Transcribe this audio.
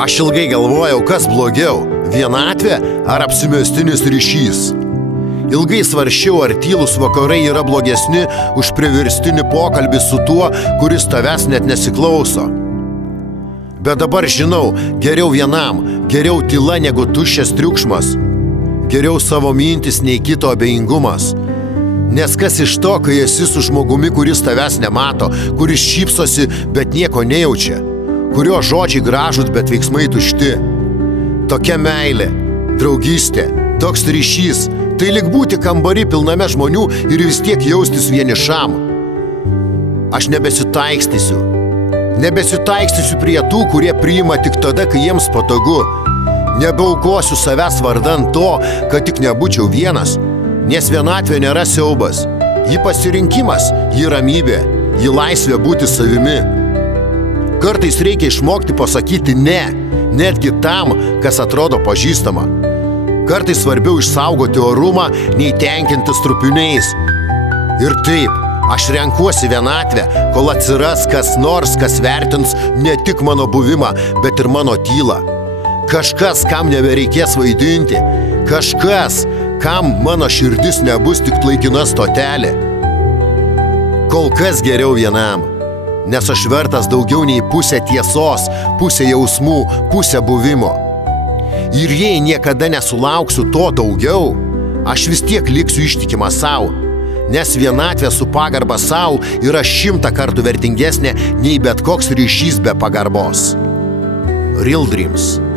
Aš ilgai galvojau, kas blogiau – vienatvė ar apsimestinis ryšys. Ilgai svarsčiau, ar tylūs vakarai yra blogesni už priverstinį pokalbį su tuo, kuris tavęs net nesiklauso. Bet dabar žinau, geriau vienam, geriau tyla negu tuščias triukšmas. Geriau savo mintis nei kito abejingumas. Nes kas iš to, kai esi su žmogumi, kuris tavęs nemato, kuris šypsosi, bet nieko nejaučia, kurio žodžiai gražūs, bet veiksmai tušti. Tokia meilė, draugystė, toks ryšys, tai lyg būti kambarį pilname žmonių ir vis tiek jaustis vienišam. Aš nebesitaikstysiu. Nebesitaikstysiu prie tų, kurie priima tik tada, kai jiems patogu. Nebeaukosiu savęs vardan to, kad tik nebūčiau vienas, nes vienatvė nėra siaubas. Ji pasirinkimas, ji ramybė, ji laisvė būti savimi. Kartais reikia išmokti pasakyti ne, netgi tam, kas atrodo pažįstama. Kartais svarbiau išsaugoti orumą, nei tenkintis trupiniais. Ir taip, aš renkuosi vienatvę, kol atsiras kas nors, kas vertins ne tik mano buvimą, bet ir mano tylą. Kažkas, kam nebereikės vaidinti. Kažkas, kam mano širdis nebus tik laikina stotelė. Kol kas geriau vienam. Nes aš vertas daugiau nei pusę tiesos, pusę jausmų, pusę buvimo. Ir jei niekada nesulauksiu to daugiau, aš vis tiek liksiu ištikimas savo, nes vienatvė su pagarba savo yra 100 kartų vertingesnė nei bet koks ryšys be pagarbos. Real Dreams.